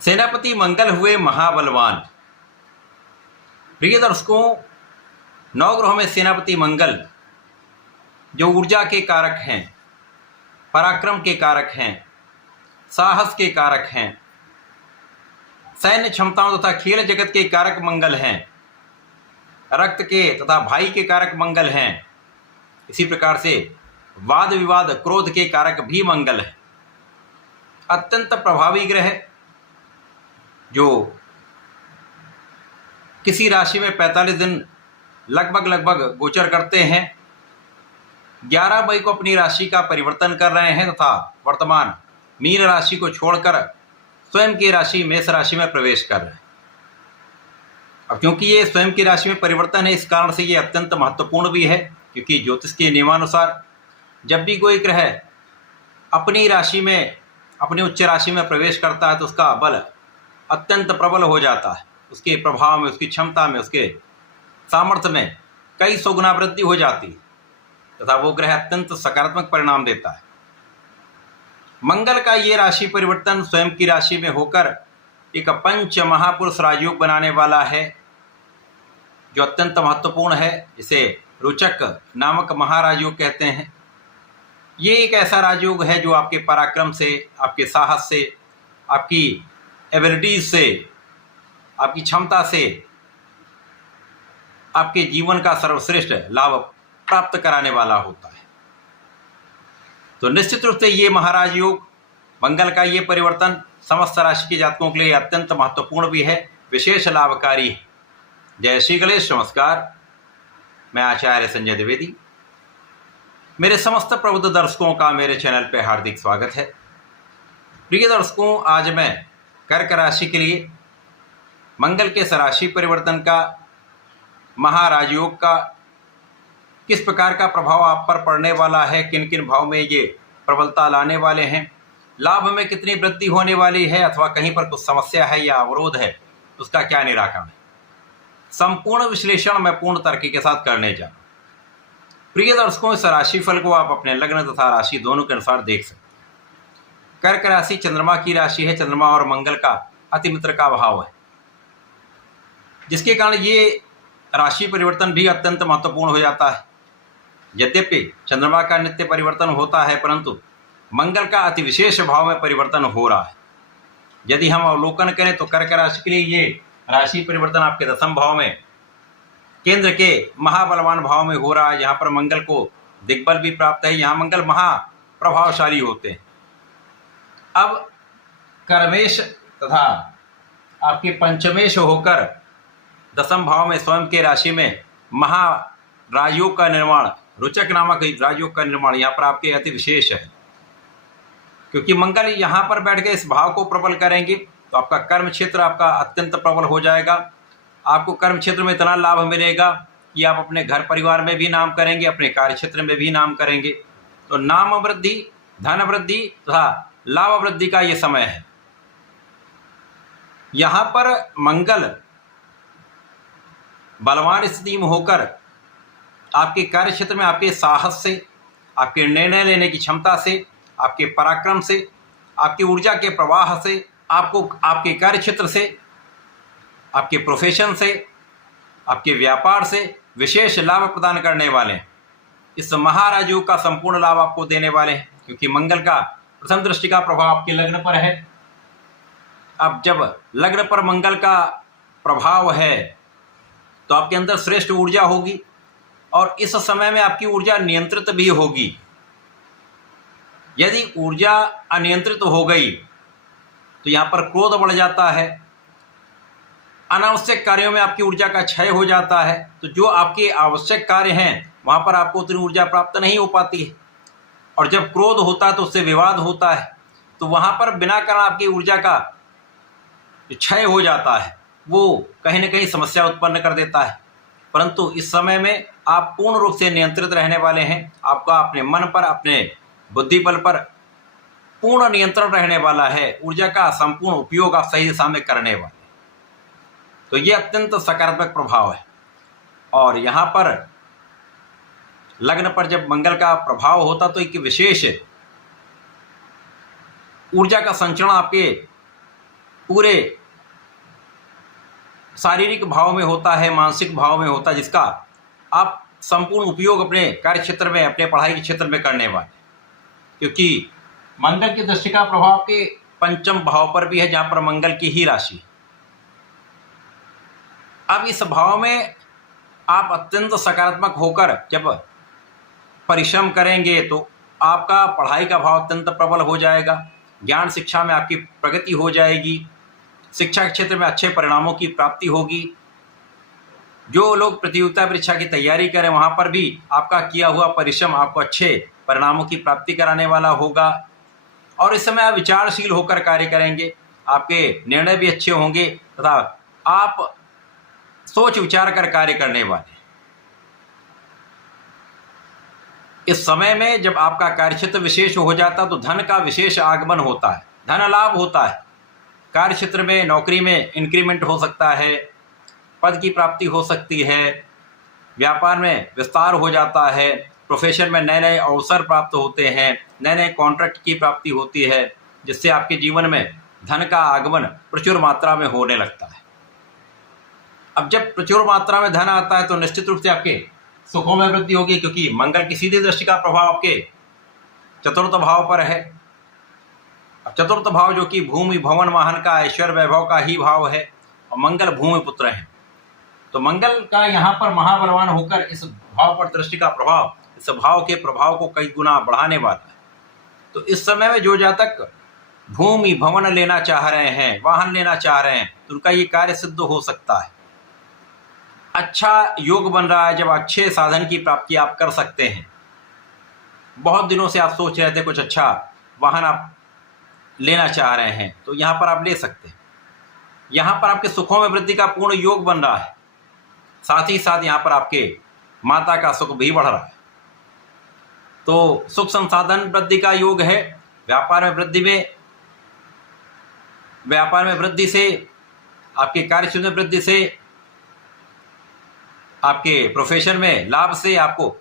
सेनापति मंगल हुए महाबलवान। प्रिय दर्शकों, नवग्रहों में सेनापति मंगल जो ऊर्जा के कारक हैं, पराक्रम के कारक हैं, साहस के कारक हैं, सैन्य क्षमताओं तथा खेल जगत के कारक मंगल हैं, रक्त के तथा भाई के कारक मंगल हैं। इसी प्रकार से वाद विवाद क्रोध के कारक भी मंगल है। अत्यंत प्रभावी ग्रह जो किसी राशि में 45 दिन लगभग गोचर करते हैं, 11 मई को अपनी राशि का परिवर्तन कर रहे हैं तथा वर्तमान मीन राशि को छोड़कर स्वयं की राशि मेष राशि में प्रवेश कर रहे हैं। अब क्योंकि ये स्वयं की राशि में परिवर्तन है, इस कारण से ये अत्यंत महत्वपूर्ण भी है, क्योंकि ज्योतिष के नियमानुसार जब भी कोई ग्रह अपनी राशि में, अपनी उच्च राशि में प्रवेश करता है तो उसका बल अत्यंत प्रबल हो जाता है। उसके प्रभाव में, उसकी क्षमता में, उसके सामर्थ्य में कई सौ गुना वृद्धि हो जाती है तथा वो ग्रह अत्यंत सकारात्मक परिणाम देता है। मंगल का ये राशि परिवर्तन स्वयं की राशि में होकर एक पंच महापुरुष राजयोग बनाने वाला है, जो अत्यंत महत्वपूर्ण है। इसे रोचक नामक महाराजयोग कहते हैं। ये एक ऐसा राजयोग है जो आपके पराक्रम से, आपके साहस से, आपकी एबिलिटीज से, आपकी क्षमता से आपके जीवन का सर्वश्रेष्ठ लाभ प्राप्त कराने वाला होता है। तो निश्चित रूप से ये महाराज योग, मंगल का ये परिवर्तन समस्त राशि के जातकों के लिए अत्यंत महत्वपूर्ण भी है, विशेष लाभकारी है। जय श्री गणेश। नमस्कार, मैं आचार्य संजय द्विवेदी। मेरे समस्त प्रबुद्ध दर्शकों का मेरे चैनल पर हार्दिक स्वागत है। प्रिय दर्शकों, आज मैं कर्क राशि के लिए मंगल के राशि परिवर्तन का, महाराजयोग का किस प्रकार का प्रभाव आप पर पड़ने वाला है, किन किन भाव में ये प्रबलता लाने वाले हैं, लाभ में कितनी वृद्धि होने वाली है, अथवा कहीं पर कुछ समस्या है या अवरोध है, उसका क्या निराकरण है, संपूर्ण विश्लेषण मैं पूर्ण तर्क के साथ करने जा रहा हूं। प्रिय दर्शकों, इस राशिफल को आप अपने लग्न तथा राशि दोनों के अनुसार देख सकते हैं। कर्क राशि चंद्रमा की राशि है। चंद्रमा और मंगल का अति मित्र का भाव है, जिसके कारण ये राशि परिवर्तन भी अत्यंत महत्वपूर्ण हो जाता है। यद्यपि चंद्रमा का नित्य परिवर्तन होता है, परंतु मंगल का अति विशेष भाव में परिवर्तन हो रहा है। यदि हम अवलोकन करें तो कर्क राशि के लिए ये राशि परिवर्तन आपके 10वें भाव में, केंद्र के महाबलवान भाव में हो रहा है, जहाँ पर मंगल को दिग्बल भी प्राप्त है। यहाँ मंगल महाप्रभावशाली होते हैं। अब कर्मेश तथा आपके पंचमेश होकर 10वें भाव में स्वयं के राशि में महाराजयोग का निर्माण, रोचक नामक राजयोग का निर्माण यहाँ पर आपके अति विशेष है, क्योंकि मंगल यहाँ पर बैठ के इस भाव को प्रबल करेंगे तो आपका कर्म क्षेत्र आपका अत्यंत प्रबल हो जाएगा। आपको कर्म क्षेत्र में इतना लाभ मिलेगा कि आप अपने घर परिवार में भी नाम करेंगे, अपने कार्य क्षेत्र में भी नाम करेंगे। तो नाम वृद्धि, धन वृद्धि तथा लाभ वृद्धि का ये समय है। यहाँ पर मंगल बलवान स्थिति में होकर आपके कार्य क्षेत्र में आपके साहस से, आपके निर्णय लेने की क्षमता से, आपके पराक्रम से, आपकी ऊर्जा के प्रवाह से, आपको आपके कार्य क्षेत्र से, आपके प्रोफेशन से, आपके व्यापार से विशेष लाभ प्रदान करने वाले हैं। इस महाराजयोग का संपूर्ण लाभ आपको देने वाले हैं, क्योंकि मंगल का प्रथम दृष्टि का प्रभाव आपके लग्न पर है। अब जब लग्न पर मंगल का प्रभाव है तो आपके अंदर श्रेष्ठ ऊर्जा होगी, और इस समय में आपकी ऊर्जा नियंत्रित भी होगी। यदि ऊर्जा अनियंत्रित हो गई तो यहाँ पर क्रोध बढ़ जाता है, अनावश्यक कार्यों में आपकी ऊर्जा का क्षय हो जाता है। तो जो आपके आवश्यक कार्य हैं वहाँ पर आपको उतनी ऊर्जा प्राप्त नहीं हो पाती है, और जब क्रोध होता है तो उससे विवाद होता है, तो वहाँ पर बिना कारण आपकी ऊर्जा का क्षय हो जाता है, वो कहीं न कहीं समस्या उत्पन्न कर देता है। परंतु इस समय में आप पूर्ण रूप से नियंत्रित रहने वाले हैं। आपका अपने मन पर, अपने बुद्धि बल पर पूर्ण नियंत्रण रहने वाला है। ऊर्जा का संपूर्ण उपयोग आप सही दिशा में करने वाले हैं। तो ये अत्यंत सकारात्मक प्रभाव है। और यहाँ पर लग्न पर जब मंगल का प्रभाव होता तो एक विशेष ऊर्जा का संचरण आपके पूरे शारीरिक भाव में होता है, मानसिक भाव में होता है, जिसका आप संपूर्ण उपयोग अपने कार्य क्षेत्र में, अपने पढ़ाई के क्षेत्र में करने वाले। क्योंकि मंगल की दृष्टि का प्रभाव के पंचम भाव पर भी है, जहाँ पर मंगल की ही राशि। अब इस भाव में आप अत्यंत सकारात्मक होकर जब परिश्रम करेंगे तो आपका पढ़ाई का भाव अत्यंत प्रबल हो जाएगा, ज्ञान शिक्षा में आपकी प्रगति हो जाएगी, शिक्षा के क्षेत्र में अच्छे परिणामों की प्राप्ति होगी। जो लोग प्रतियोगिता परीक्षा की तैयारी करें वहाँ पर भी आपका किया हुआ परिश्रम आपको अच्छे परिणामों की प्राप्ति कराने वाला होगा। और इस समय आप विचारशील होकर कार्य करेंगे, आपके निर्णय भी अच्छे होंगे तथा आप सोच विचार कर कार्य करने वाले। इस समय में जब आपका कार्यक्षेत्र विशेष हो जाता है तो धन का विशेष आगमन होता है, धन लाभ होता है। कार्यक्षेत्र में, नौकरी में इंक्रीमेंट हो सकता है, पद की प्राप्ति हो सकती है, व्यापार में विस्तार हो जाता है, प्रोफेशन में नए नए अवसर प्राप्त होते हैं, नए नए कॉन्ट्रैक्ट की प्राप्ति होती है, जिससे आपके जीवन में धन का आगमन प्रचुर मात्रा में होने लगता है। अब जब प्रचुर मात्रा में धन आता है तो निश्चित रूप से आपके सुखों में वृद्धि होगी, क्योंकि मंगल की सीधी दृष्टि का प्रभाव आपके चतुर्थ भाव पर है। अब चतुर्थ भाव जो कि भूमि भवन वाहन का, ऐश्वर्य वैभव का ही भाव है, और मंगल भूमि पुत्र है। तो मंगल का यहाँ पर महाबलवान होकर इस भाव पर दृष्टि का प्रभाव, इस भाव के प्रभाव को कई गुना बढ़ाने वाला है। तो इस समय में जो जातक भूमि भवन लेना चाह रहे हैं, वाहन लेना चाह रहे हैं, तो उनका ये कार्य सिद्ध हो सकता है। अच्छा योग बन रहा है जब अच्छे साधन की प्राप्ति आप कर सकते हैं। बहुत दिनों से आप सोच रहे थे कुछ अच्छा वाहन आप लेना चाह रहे हैं, तो यहाँ पर आप ले सकते हैं। यहाँ पर आपके सुखों में वृद्धि का पूर्ण योग बन रहा है, साथ ही साथ यहाँ पर आपके माता का सुख भी बढ़ रहा है। तो सुख संसाधन वृद्धि का योग है। व्यापार में वृद्धि से, आपके कार्यक्षेत्र में वृद्धि से, आपके प्रोफेशन में लाभ से आपको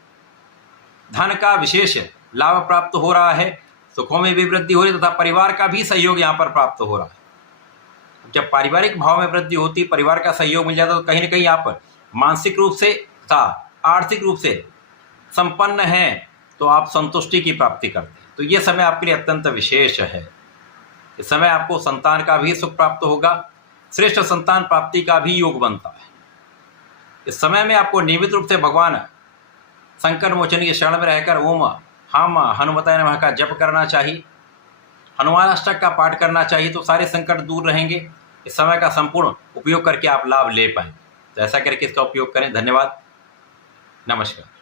धन का विशेष लाभ प्राप्त हो रहा है, सुखों में भी वृद्धि हो रही है तथा परिवार का भी सहयोग यहाँ पर प्राप्त हो रहा है। जब पारिवारिक भाव में वृद्धि होती, परिवार का सहयोग मिल जाता है, तो कहीं ना कहीं आप मानसिक रूप से तथा आर्थिक रूप से संपन्न हैं, तो आप संतुष्टि की प्राप्ति करते हैं। तो ये समय आपके लिए अत्यंत विशेष है। इस समय आपको संतान का भी सुख प्राप्त होगा, श्रेष्ठ संतान प्राप्ति का भी योग बनता है। इस समय में आपको नियमित रूप से भगवान संकट मोचन की शरण में रहकर ओम हम हनुमताय नमः का जप करना चाहिए, हनुमान अष्टक का पाठ करना चाहिए, तो सारे संकट दूर रहेंगे। इस समय का संपूर्ण उपयोग करके आप लाभ ले पाएं। तो ऐसा करके इसका उपयोग करें। धन्यवाद, नमस्कार।